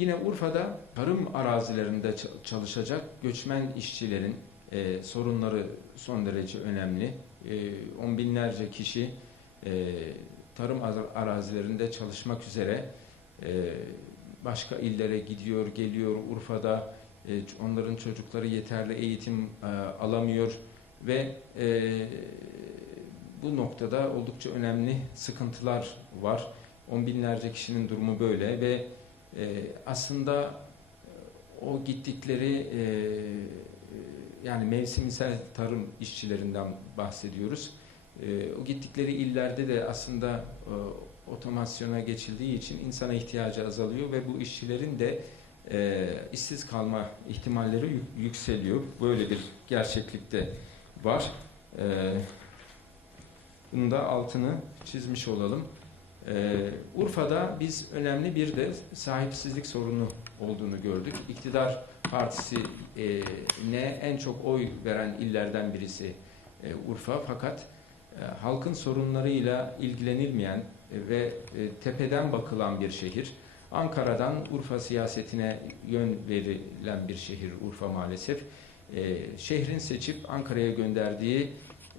Yine Urfa'da tarım arazilerinde çalışacak göçmen işçilerin e, sorunları son derece önemli. E, on binlerce kişi e, tarım az- arazilerinde çalışmak üzere e, başka illere gidiyor, geliyor. Urfa'da e, onların çocukları yeterli eğitim e, alamıyor ve e, bu noktada oldukça önemli sıkıntılar var. On binlerce kişinin durumu böyle ve e, aslında e, o gittikleri e, yani mevsimsel tarım işçilerinden bahsediyoruz. E, o gittikleri illerde de aslında e, otomasyona geçildiği için insana ihtiyacı azalıyor ve bu işçilerin de e, işsiz kalma ihtimalleri yük- yükseliyor. Böyle bir gerçeklikte var. E, bunun da altını çizmiş olalım. Ee, Urfa'da biz önemli bir de sahipsizlik sorunu olduğunu gördük. İktidar partisi e, ne en çok oy veren illerden birisi e, Urfa fakat e, halkın sorunlarıyla ilgilenilmeyen e, ve tepeden bakılan bir şehir. Ankara'dan Urfa siyasetine yön verilen bir şehir Urfa maalesef. E, şehrin seçip Ankara'ya gönderdiği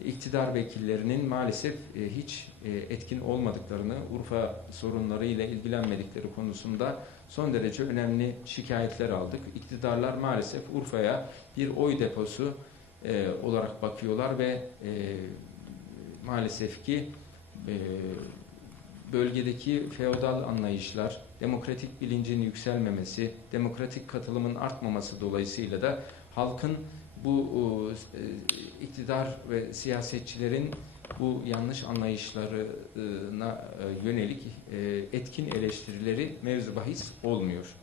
iktidar vekillerinin maalesef e, hiç e, etkin olmadıklarını, Urfa sorunlarıyla ilgilenmedikleri konusunda son derece önemli şikayetler aldık. İktidarlar maalesef Urfa'ya bir oy deposu e, olarak bakıyorlar ve maalesef ki bölgedeki feodal anlayışlar, demokratik bilincin yükselmemesi, demokratik katılımın artmaması dolayısıyla da halkın bu e, iktidar ve siyasetçilerin bu yanlış anlayışlarına e, yönelik e, etkin eleştirileri mevzu bahis olmuyor.